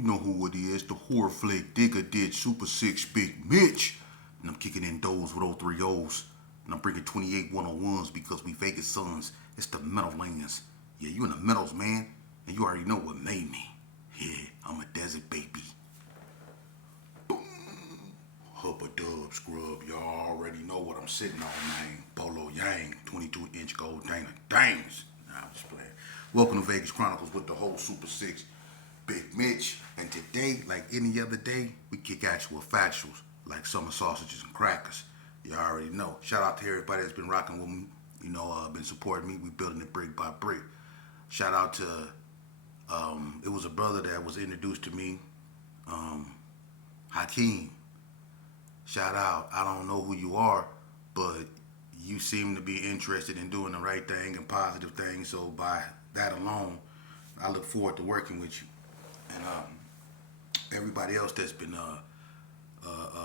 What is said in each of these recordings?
You know who it is, the whore flick, digger ditch, super six, big Mitch. And I'm kicking in those with 03 O's. And I'm bringing 28 101s because we Vegas sons. It's the Meadowlands. Yeah, you in the Meadows, man. And you already know what made me. Yeah, I'm a desert baby. Boom. Hubba dub scrub. Y'all already know what I'm sitting on, man. Bolo Yang, 22-inch gold Dana. Dangs. Nah, I'm just playing. Welcome to Vegas Chronicles with the whole Super Six. Big Mitch, and today, like any other day, we kick actual factuals, like summer sausages and crackers. You already know. Shout out to everybody that's been rocking with me, been supporting me. We building it brick by brick. Shout out to, it was a brother that was introduced to me, Hakeem. Shout out. I don't know who you are, but you seem to be interested in doing the right thing and positive things. So by that alone, I look forward to working with you. And everybody else that's been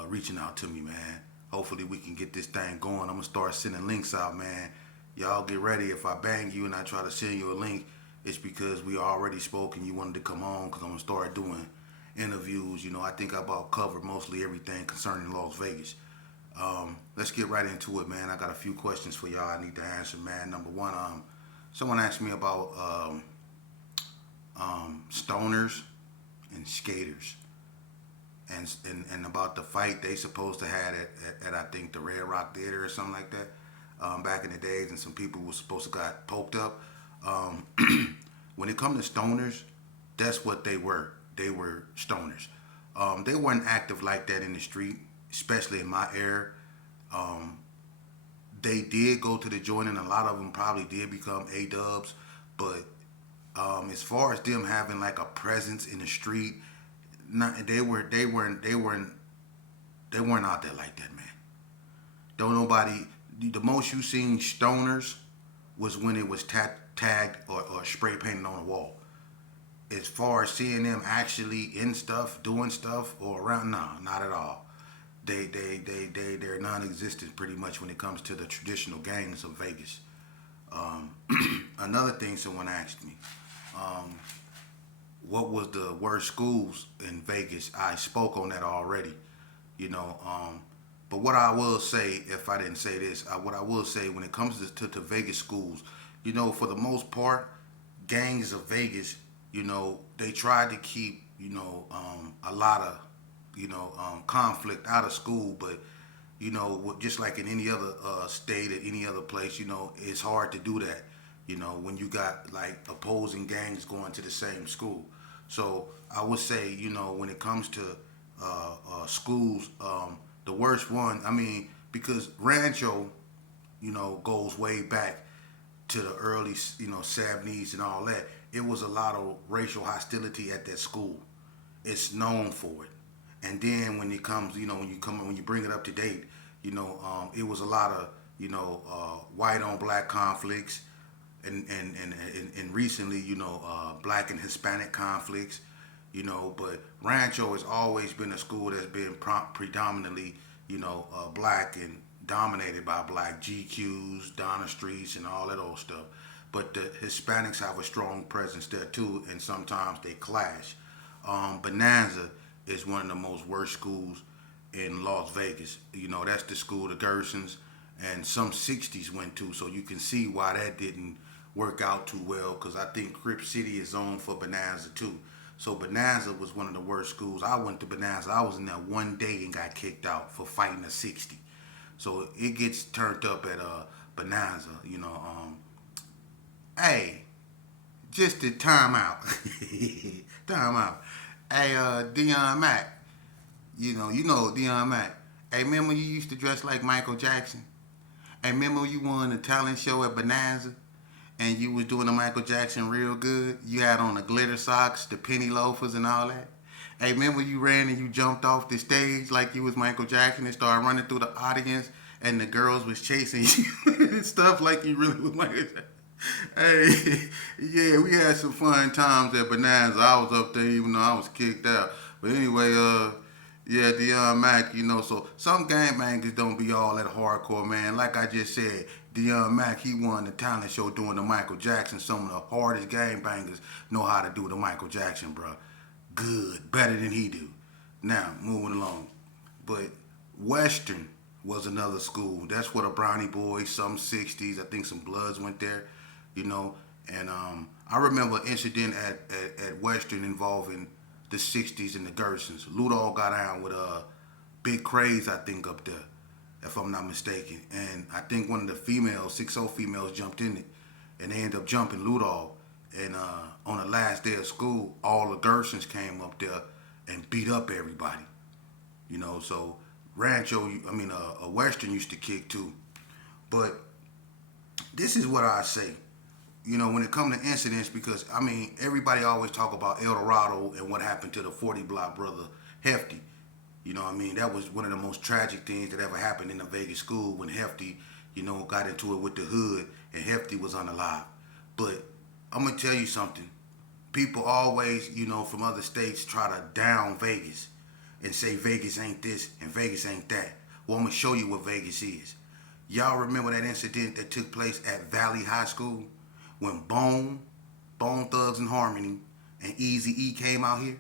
reaching out to me, man. Hopefully we can get this thing going. I'm gonna start sending links out, man. Y'all get ready. If I bang you and I try to send you a link, it's because we already spoke and you wanted to come on. Cause I'm gonna start doing interviews. I think I about covered mostly everything concerning Las Vegas. Let's get right into it, man. I got a few questions for y'all I need to answer, man. Number one, someone asked me about stoners and skaters, and about the fight they supposed to have at I think the Red Rock Theater or something like that, back in the days, and some people were supposed to got poked up. When it comes to stoners, that's what they were. They were stoners. They weren't active like that in the street, especially in my era. They did go to the joint, and a lot of them probably did become A-dubs, but as far as them having like a presence in the street, they weren't out there like that, man. Don't nobody. The most you seen stoners was when it was tagged or spray painted on the wall. As far as seeing them actually in stuff, doing stuff, or around, no, not at all. They're non-existent pretty much when it comes to the traditional gangs of Vegas. Another thing someone asked me, what was the worst schools in Vegas? I spoke on that already, but what I will say, if I didn't say this, what I will say when it comes to Vegas schools, for the most part, gangs of Vegas, they tried to keep, a lot of, conflict out of school, but just like in any other state or any other place, it's hard to do that, when you got like opposing gangs going to the same school. So I would say, when it comes to schools, the worst one, because Rancho, goes way back to the early, 70s and all that. It was a lot of racial hostility at that school. It's known for it. And then when it comes, when you bring it up to date, it was a lot of, white on black conflicts, and recently, black and Hispanic conflicts, but Rancho has always been a school that's been predominantly, black and dominated by black GQs, Donna Streets, and all that old stuff. But the Hispanics have a strong presence there too, and sometimes they clash. Bonanza is one of the most worst schools in Las Vegas. That's the school the Gersons and some 60s went to, so you can see why that didn't work out too well, because I think Crip City is zoned for Bonanza too. So Bonanza was one of the worst schools. I went to Bonanza. I was in there one day and got kicked out for fighting a 60. So it gets turned up at Bonanza, hey, just to time out. Time out. Hey, Deion Mack, you know Deion Mack. Hey, remember you used to dress like Michael Jackson? Hey, remember you won the talent show at Bonanza? And you was doing the Michael Jackson real good? You had on the glitter socks, the penny loafers and all that? Hey, remember you ran and you jumped off the stage like you was Michael Jackson and started running through the audience and the girls was chasing you and stuff like you really was Michael Jackson? Hey, yeah, we had some fun times at Bonanza. I was up there even though I was kicked out. But anyway, yeah, Deion Mack, so some gangbangers don't be all that hardcore, man. Like I just said, Deion Mack, he won the talent show doing the Michael Jackson. Some of the hardest gangbangers know how to do the Michael Jackson, bro. Good. better than he do. Now, moving along. But Western was another school. That's where the Brownie Boys, some 60s, I think some Bloods went there, you know. And I remember an incident at Western involving the 60s and the Gersons. Ludall got down with Big Craze, I think, up there, if I'm not mistaken. And I think one of the females, 6'0 females, jumped in it. And they ended up jumping Ludall. And on the last day of school, all the Gersons came up there and beat up everybody. You know, so Western used to kick too. But this is what I say. You know, when it comes to incidents, because everybody always talk about El Dorado and what happened to the 40 block brother Hefty. You know what I mean? That was one of the most tragic things that ever happened in the Vegas school when Hefty, got into it with the hood and Hefty was unalive. But I'm gonna tell you something. People always, from other states try to down Vegas and say Vegas ain't this and Vegas ain't that. Well, I'm gonna show you what Vegas is. Y'all remember that incident that took place at Valley High School when Bone Thugs and Harmony, and Easy E came out here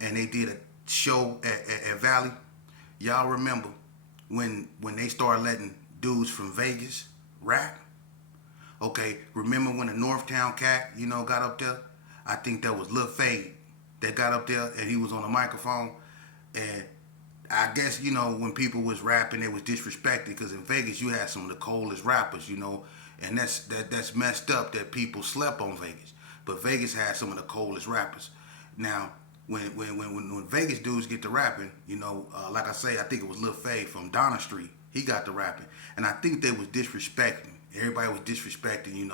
and they did a show at Valley? Y'all remember when they started letting dudes from Vegas rap? Okay, remember when the Northtown cat, got up there? I think that was Lil Fade that got up there and he was on the microphone. And I guess, when people was rapping, they was disrespected because in Vegas you had some of the coldest rappers, and that's messed up that people slept on Vegas. But Vegas had some of the coldest rappers. Now, when Vegas dudes get to rapping, like I say, I think it was Lil Fade from Donna Street. He got to rapping. And I think they was disrespecting. Everybody was disrespecting,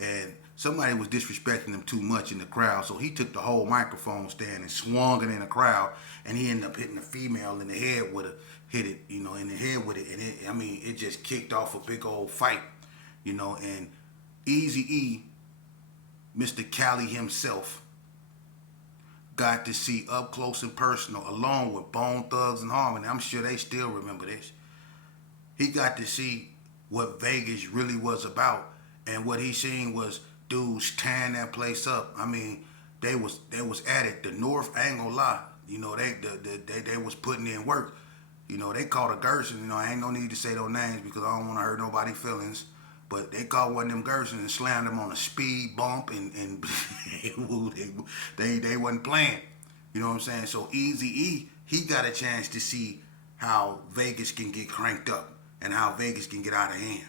and somebody was disrespecting him too much in the crowd. So he took the whole microphone stand and swung it in the crowd, and he ended up hitting the female in the head with it, in the head with it. And it just kicked off a big old fight, and Easy E, Mr. Cali himself, got to see up close and personal, along with Bone Thugs and Harmony. I'm sure they still remember this. He got to see what Vegas really was about, and what he seen was dudes tearing that place up. They was at it. The North, I ain't gonna lie, they was putting in work. They caught a Gerson. I ain't no need to say those names because I don't want to hurt nobody's feelings. But they caught one of them Gersons and slammed them on a speed bump, and they wasn't playing. You know what I'm saying? So Easy E, he got a chance to see how Vegas can get cranked up and how Vegas can get out of hand.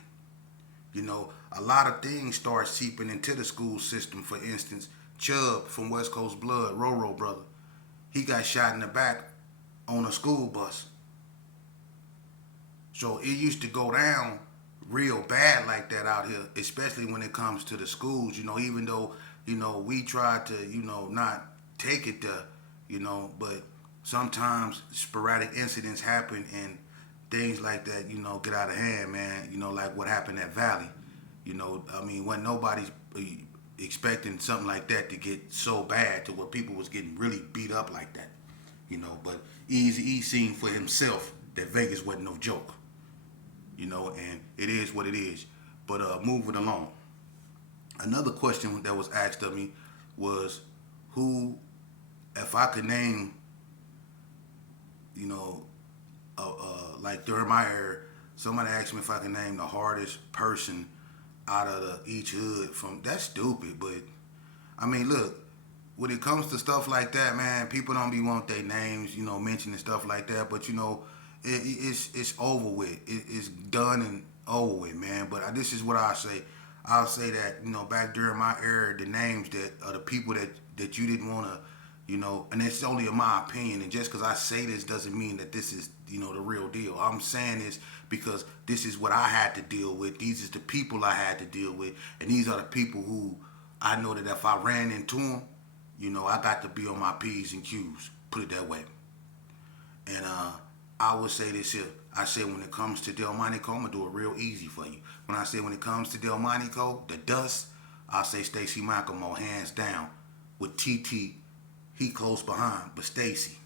A lot of things start seeping into the school system. For instance, Chubb from West Coast Blood, Roro brother, he got shot in the back on a school bus. So it used to go down real bad like that out here, especially when it comes to the schools. Even though we try to not take it there, but sometimes sporadic incidents happen and things like that get out of hand, man. Like what happened at Valley. When nobody's expecting something like that to get so bad to where people was getting really beat up like that. But Easy E seen for himself that Vegas wasn't no joke. And it is what it is. But moving along. Another question that was asked of me was who, if I could name, like during my era, somebody asked me if I could name the hardest person out of each hood from, that's stupid, but look, when it comes to stuff like that, man, people don't be want their names, mentioning stuff like that, but it's over with. It's done and over with, man. But this is what I say. I'll say that back during my era, the names that are the people that you didn't want to, and it's only in my opinion. And just because I say this doesn't mean that this is the real deal. I'm saying this because this is what I had to deal with. These is the people I had to deal with, and these are the people who I know that if I ran into them, I got to be on my P's and Q's. Put it that way. And I would say this here. I say when it comes to Delmonico, I'm going to do it real easy for you. When I say when it comes to Delmonico, the dust, I say Stacy Macklemore, hands down. With TT, he close behind. But Stacy,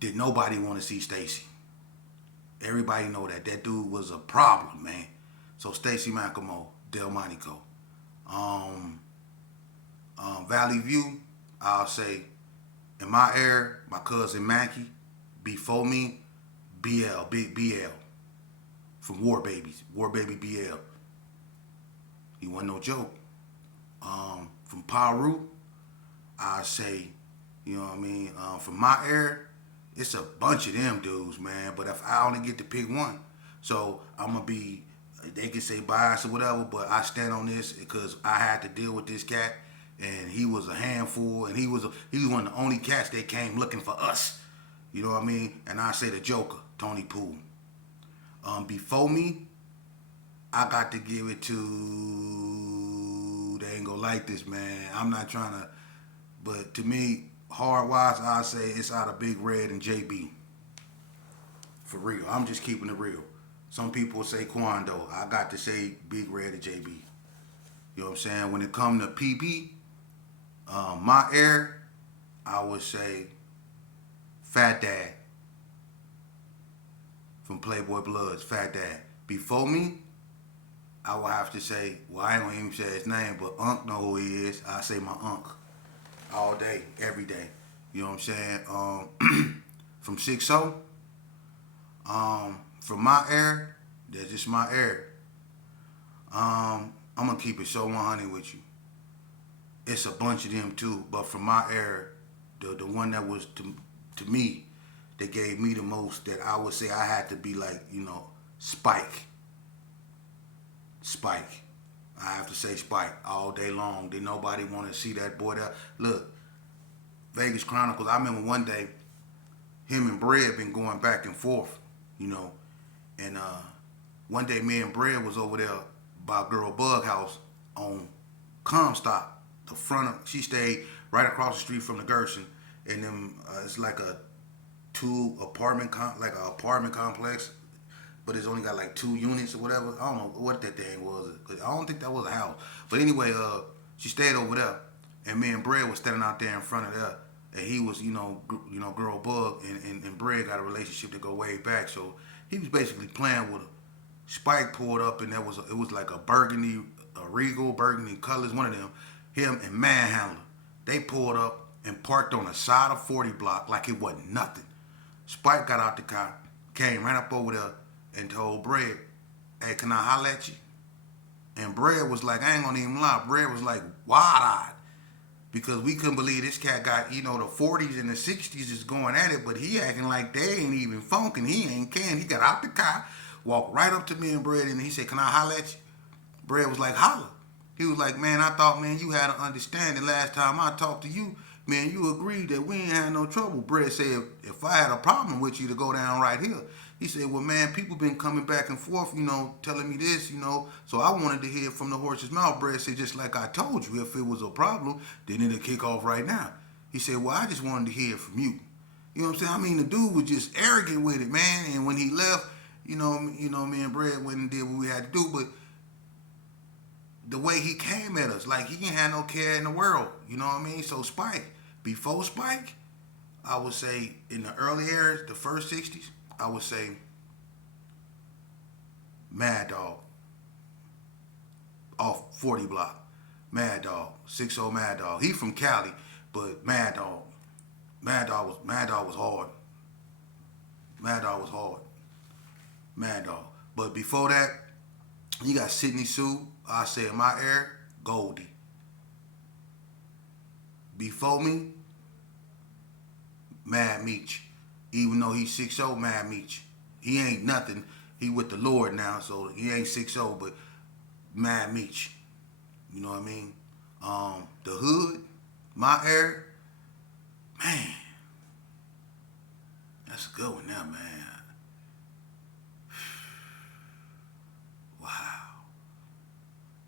did nobody want to see Stacy? Everybody know that. That dude was a problem, man. So Stacy Macklemore, Delmonico. Valley View, I'll say In my era, my cousin Mackie. Before me, BL, Big BL. From War Babies. War Baby BL. He wasn't no joke. From Paru, I say, you know what I mean? From my era, it's a bunch of them dudes, man. But if I only get to pick one, so I'm gonna be, they can say bias or whatever, but I stand on this because I had to deal with this cat, and he was a handful, and he was one of the only cats that came looking for us. You know what I mean? And I say the Joker, Tony Poole. Before me, I got to give it to. They ain't gonna like this, man. I'm not trying to, but to me, hard wise, I say it's out of Big Red and JB. For real, I'm just keeping it real. Some people say Quando. I got to say Big Red and JB. You know what I'm saying? When it come to PB, my air, I would say Fat Dad from Playboy Bloods. Fat Dad. Before me, I would have to say, well, I ain't gonna even say his name, but Unc know who he is. I say my Unc all day, every day. You know what I'm saying? From 6-0, from my era, that's just my era. I'm gonna keep it so 100 with you. It's a bunch of them too, but from my era, the one that was to me, that gave me the most, that I would say I had to be like, Spike. Spike. I have to say Spike all day long. Did nobody want to see that boy there? Look, Vegas Chronicles. I remember one day, him and Bread been going back and forth, and one day me and Bread was over there by Girl Bug House on Comstock. The front of, she stayed right across the street from the Gerson, and them it's like a apartment complex, but it's only got like 2 units or whatever. I don't know what that thing was. I don't think that was a house. But anyway, she stayed over there, and me and Bread was standing out there in front of there, and he was, Girl Bug, and Bread got a relationship that go way back. So he was basically playing with her. Spike pulled up, and it was like a burgundy, a Regal, burgundy colors, one of them. Him and Manhandler, they pulled up and parked on the side of 40 block like it wasn't nothing. Spike got out the car, came right up over there, and told Bread, "Hey, can I holler at you?" And Bread was like, I ain't gonna even lie, Bread was like wide-eyed, because we couldn't believe this cat got, the 40s and the 60s is going at it, but he acting like they ain't even funkin', he ain't can. He got out the car, walked right up to me and Bread, and he said, "Can I holler at you?" Bread was like, "Holler." He was like, "Man, I thought, man, you had an understanding last time I talked to you. Man, you agreed that we ain't had no trouble." Brett said, "If I had a problem with you, to go down right here." He said, "Well, man, people been coming back and forth, telling me this, so I wanted to hear from the horse's mouth." Brett said, "Just like I told you, if it was a problem, then it'll kick off right now." He said, "Well, I just wanted to hear it from you." You know what I'm saying? I mean, the dude was just arrogant with it, man. And when he left, me and Brett went and did what we had to do, but the way he came at us, like he ain't had no care in the world. You know what I mean? So Spike, before Spike, I would say in the early years, the first 60s, I would say Mad Dog off 40 block. Mad Dog, 6-0 Mad Dog. He from Cali, but Mad Dog. Mad Dog was hard. Mad Dog was hard. Mad Dog. But before that, you got Sidney Sue. I say in my era, Goldie. Before me, Mad Meech. Even though he's 6-0, Mad Meech. He ain't nothing. He with the Lord now, so he ain't 6-0, but Mad Meech. You know what I mean? The Hood, my era, man. That's a good one now, man. Wow.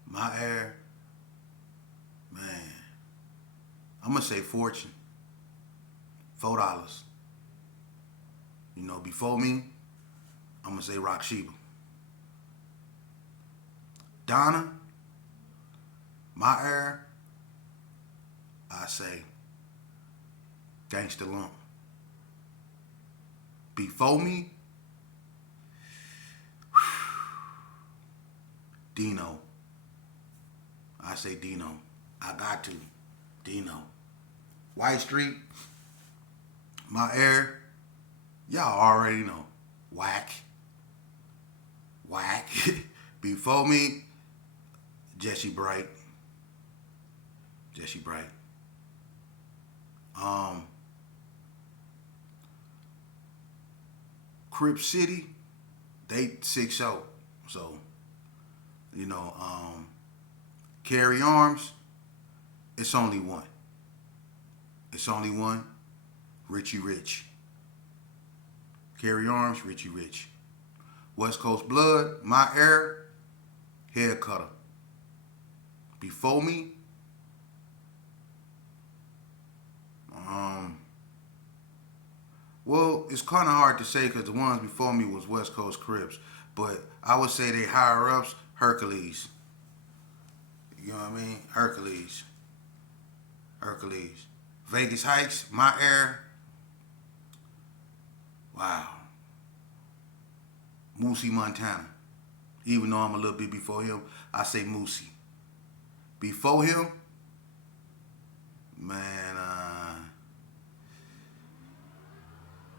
My era, man. I'm gonna say Fortune. $4. Before me, I'm gonna say Rock Sheba. Donna, my era, I say Gangsta Lump. Before me, Dino. I say Dino. I got to. Dino. White Street, My air, y'all already know. Whack, whack. Before me, Jesse Bright, Jesse Bright. Um, Crip City, they 6-0. So, you know, carry arms, it's only one. It's only one. Richie Rich. Carry arms, Richie Rich. West Coast Blood, my air, hair cutter. Before me, um, well, it's kind of hard to say because the ones before me was West Coast Crips, but I would say they higher ups, Hercules. You know what I mean? Hercules. Hercules. Vegas Heights, my air, wow. Moosey Montana. Even though I'm a little bit before him, I say Moosey. Before him, man,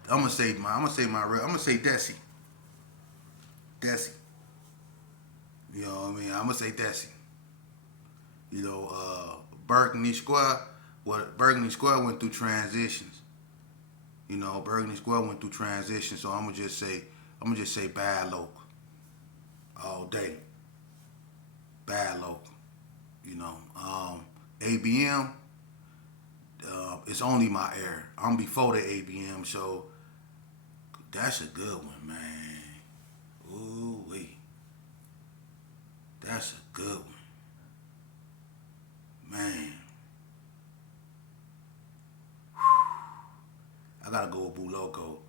I'm gonna say Desi. Desi. You know what I mean? I'm gonna say Desi. You know, Burgundy Square. What Burgundy Square went through transitions. You know, Burgundy Square went through transitions. So I'm gonna just say Bad Loc all day. Bad Loc. You know, ABM. It's only my air. I'm before the ABM, so that's a good one, man. Ooh wee, that's a good one, man. I gotta go with Boo Loco.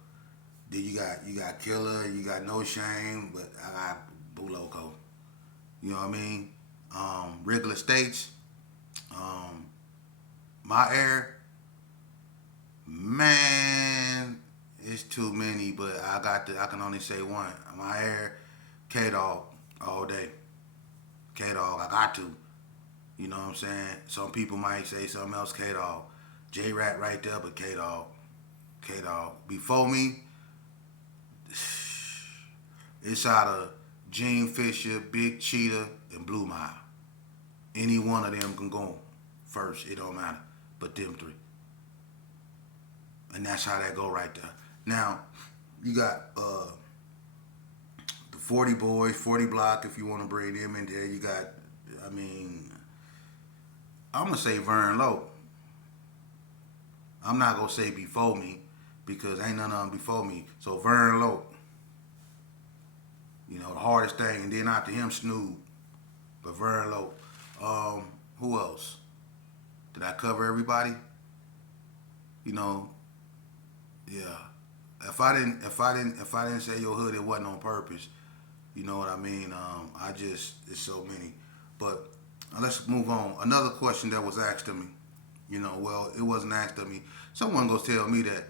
Then you got Killer, you got No Shame, but I got Boo Loco. You know what I mean? Regular States, um, my air, man, it's too many, but I can only say one. My air, K Dog, all day. K Dog, I got to. You know what I'm saying? Some people might say something else, K Dog. J Rat right there, but K Dog. K Dog. Before me, it's out of Gene Fisher, Big Cheetah, and Blue Mile. Any one of them can go first. It don't matter. But them three. And that's how that go right there. Now, you got the 40 Boys, 40 Block, if you want to bring them in there. You got, I mean, I'm going to say Vern Lowe. I'm not going to say before me because ain't none of them before me. So Vern Lowe, you know, the hardest thing. And then after him, Snoop. But Vern Lowe. Who else? Did I cover everybody? You know, yeah. If I didn't say your hood, it wasn't on purpose. You know what I mean? It's so many. But let's move on. Another question that was asked of me. You know, well, it wasn't asked of me. Someone goes tell me that,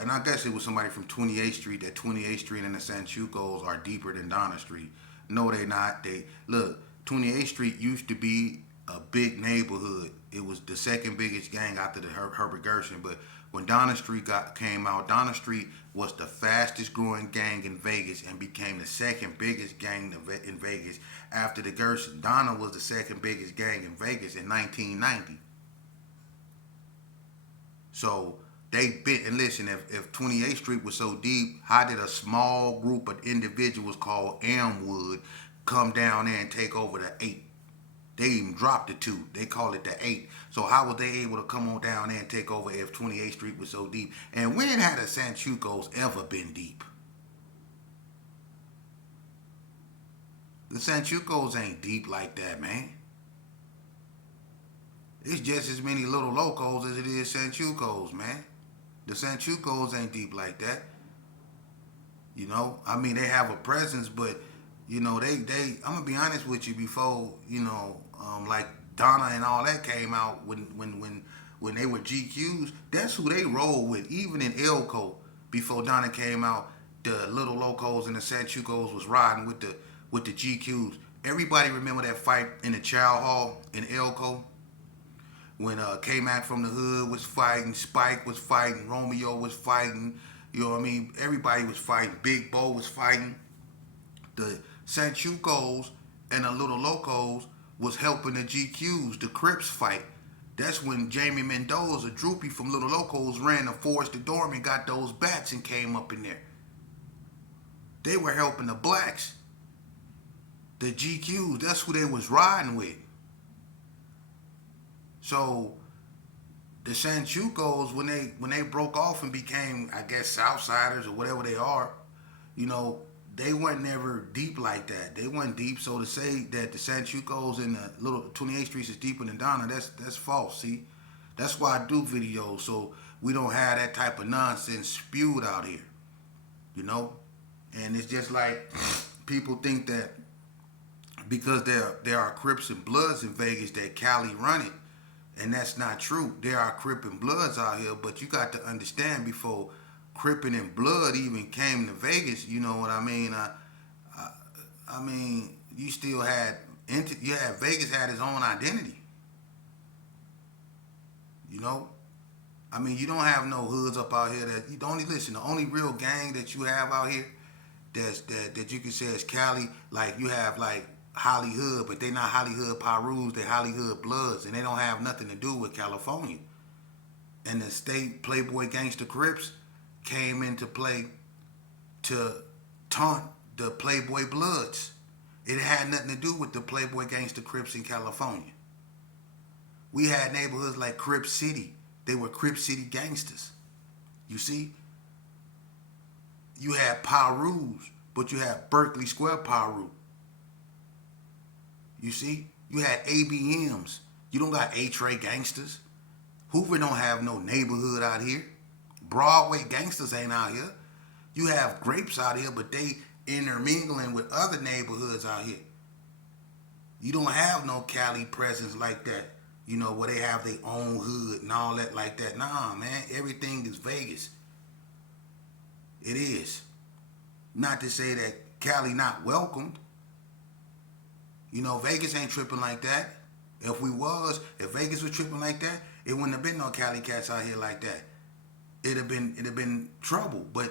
and I guess it was somebody from 28th Street, that 28th Street and the Sanchucos are deeper than Donna Street. No, they not. They look. 28th Street used to be a big neighborhood. It was the second biggest gang after the Herbert Gershon. But when Donna Street came out, Donna Street was the fastest growing gang in Vegas and became the second biggest gang in Vegas after the Gershon. Donna was the second biggest gang in Vegas in 1990. So they bit and listen. If 28th Street was so deep, how did a small group of individuals called Amwood come down there and take over the 8? They even dropped the 2. They call it the 8. So how were they able to come on down there and take over if 28th Street was so deep? And when had the Sanchucos ever been deep? The Sanchucos ain't deep like that, man. It's just as many little locos as it is Sanchucos, man. The Sanchucos ain't deep like that. You know, I mean, they have a presence, but you know, I'm gonna be honest with you. Before you know, like Donna and all that came out when they were GQs, that's who they roll with. Even in Elko, before Donna came out, the little locos and the Sanchucos was riding with the GQs. Everybody remember that fight in the Chow Hall in Elko when K-Mac from the Hood was fighting, Spike was fighting, Romeo was fighting. You know what I mean? Everybody was fighting. Big Bo was fighting. The Sanchucos and the Little Locos was helping the GQs, the Crips fight. That's when Jamie Mendoza, Droopy from Little Locos, ran the Forest the Dorm and got those bats and came up in there. They were helping the blacks. The GQs, that's who they was riding with. So the Sanchucos, when they broke off and became, I guess, Southsiders or whatever they are, you know, they weren't never deep like that. They weren't deep. So to say that the Sanchucos and the little 28th Streets is deeper than Donna, that's false. See, that's why I do videos, so we don't have that type of nonsense spewed out here. You know, and it's just like people think that because there are Crips and Bloods in Vegas that Cali run it, and that's not true. There are Crip and Bloods out here, but you got to understand before Crippin' and Blood even came to Vegas. You know what I mean? I mean, you still had Vegas had its own identity. You know, I mean, you don't have no hoods up out here that you don't listen. The only real gang that you have out here that you can say is Cali. Like you have like Holly Hood, but they not Holly Hood Pyrus. They Holly Hood Bloods, and they don't have nothing to do with California. And the state Playboy Gangsta Crips came into play to taunt the Playboy Bloods. It had nothing to do with the Playboy Gangsta Crips in California. We had neighborhoods like Crip City. They were Crip City gangsters. You see? You had Pyrus, but you had Berkeley Square Pyru. You see? You had ABMs. You don't got A-Tray gangsters. Hoover don't have no neighborhood out here. Broadway gangsters ain't out here. You have Grapes out here, but they intermingling with other neighborhoods out here. You don't have no Cali presence like that, you know, where they have their own hood and all that like that. Nah, man, everything is Vegas. It is. Not to say that Cali not welcomed. You know, Vegas ain't tripping like that. If Vegas was tripping like that, it wouldn't have been no Cali cats out here like that. It'd have been trouble. But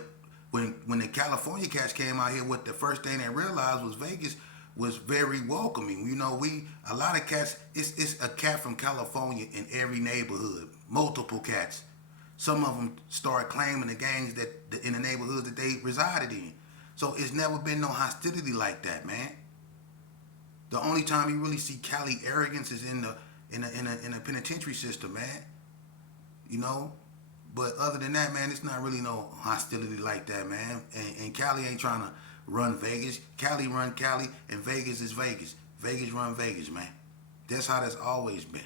when the California cats came out here, what the first thing they realized was Vegas was very welcoming. You know, a lot of cats. It's a cat from California in every neighborhood. Multiple cats. Some of them start claiming the gangs in the neighborhoods that they resided in. So it's never been no hostility like that, man. The only time you really see Cali arrogance is in the penitentiary system, man. You know. But other than that, man, it's not really no hostility like that, man. And Cali ain't trying to run Vegas. Cali run Cali, and Vegas is Vegas. Vegas run Vegas, man. That's how that's always been.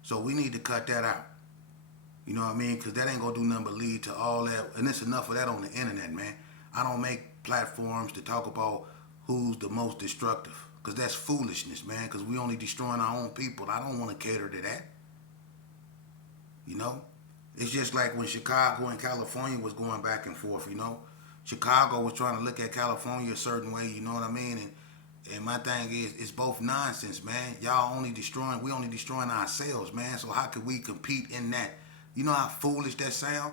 So we need to cut that out. You know what I mean? Because that ain't going to do nothing but lead to all that. And it's enough of that on the internet, man. I don't make platforms to talk about who's the most destructive. Because that's foolishness, man. Because we only destroying our own people. I don't want to cater to that. You know? It's just like when Chicago and California was going back and forth, you know? Chicago was trying to look at California a certain way, you know what I mean? And my thing is, it's both nonsense, man. We only destroying ourselves, man. So how could we compete in that? You know how foolish that sound?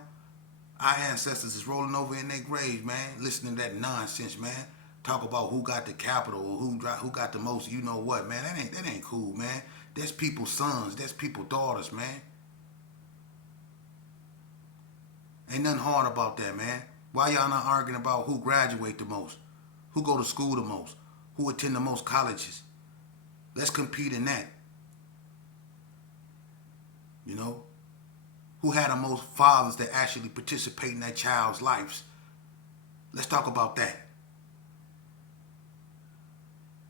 Our ancestors is rolling over in their graves, man, listening to that nonsense, man. Talk about who got the capital or who got the most, you know what, man. That ain't cool, man. That's people's sons. That's people's daughters, man. Ain't nothing hard about that, man. Why y'all not arguing about who graduate the most? Who go to school the most? Who attend the most colleges? Let's compete in that. You know? Who had the most fathers that actually participate in their child's lives? Let's talk about that.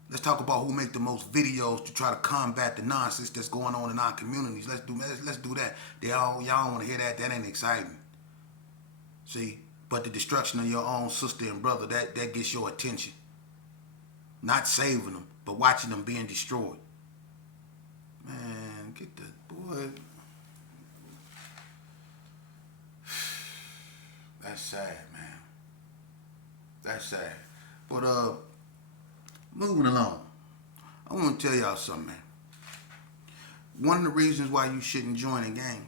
Let's talk about who make the most videos to try to combat the nonsense that's going on in our communities. Let's do that. Y'all don't want to hear that. That ain't exciting. See, but the destruction of your own sister and brother, that gets your attention. Not saving them, but watching them being destroyed. Man, get the boy. That's sad, man. That's sad. But moving along. I want to tell y'all something, man. One of the reasons why you shouldn't join a gang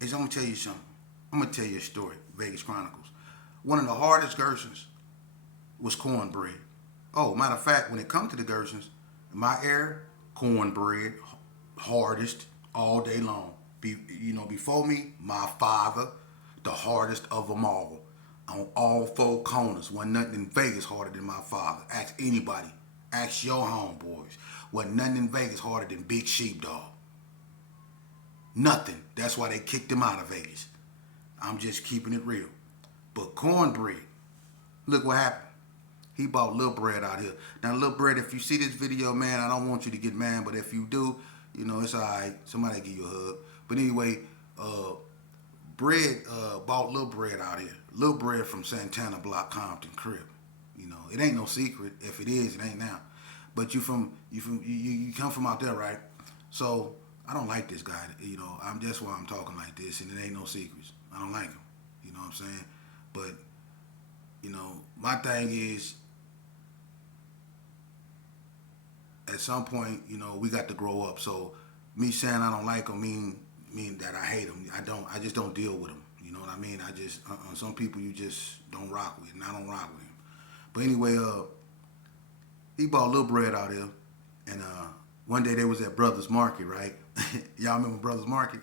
is I'm gonna tell you something. I'm gonna tell you a story. Vegas Chronicles. One of the hardest Gersons was cornbread. Oh, matter of fact, when it comes to the Gersons, in my area, cornbread hardest all day long. Before me, my father, the hardest of them all, on all four corners. Wasn't nothing in Vegas harder than my father. Ask anybody. Ask your homeboys. Wasn't nothing in Vegas harder than Big Sheepdog. Nothing. That's why they kicked him out of Vegas. I'm just keeping it real. But cornbread, look what happened. He bought Lil Bread out here. Now, Lil Bread, if you see this video, man, I don't want you to get mad, but if you do, it's all right. Somebody give you a hug. But anyway, Bread bought Lil Bread out here. Lil Bread from Santana Block, Compton, Crib. It ain't no secret. If it is, it ain't now. But you come from out there, right? So I don't like this guy. I'm just why I'm talking like this, and it ain't no secrets. I don't like him. You know what I'm saying? But my thing is, at some point, we got to grow up. So me saying I don't like him mean that I hate him. I just don't deal with him. You know what I mean? I just some people you just don't rock with, and I don't rock with him. But anyway, he bought Lil Bread out here, and one day they was at Brothers Market, right? Y'all remember Brothers Market?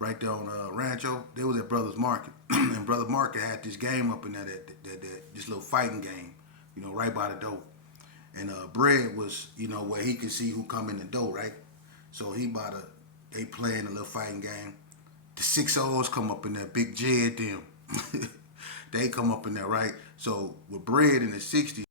Right there on Rancho? They was at Brothers Market, and Brothers Market had this game up in there, this little fighting game, right by the door. And Bread was, where he could see who come in the door, right? So they playing a little fighting game. The 6-0s come up in there, Big Jed them. They come up in there, right? So with Bread in the 60s,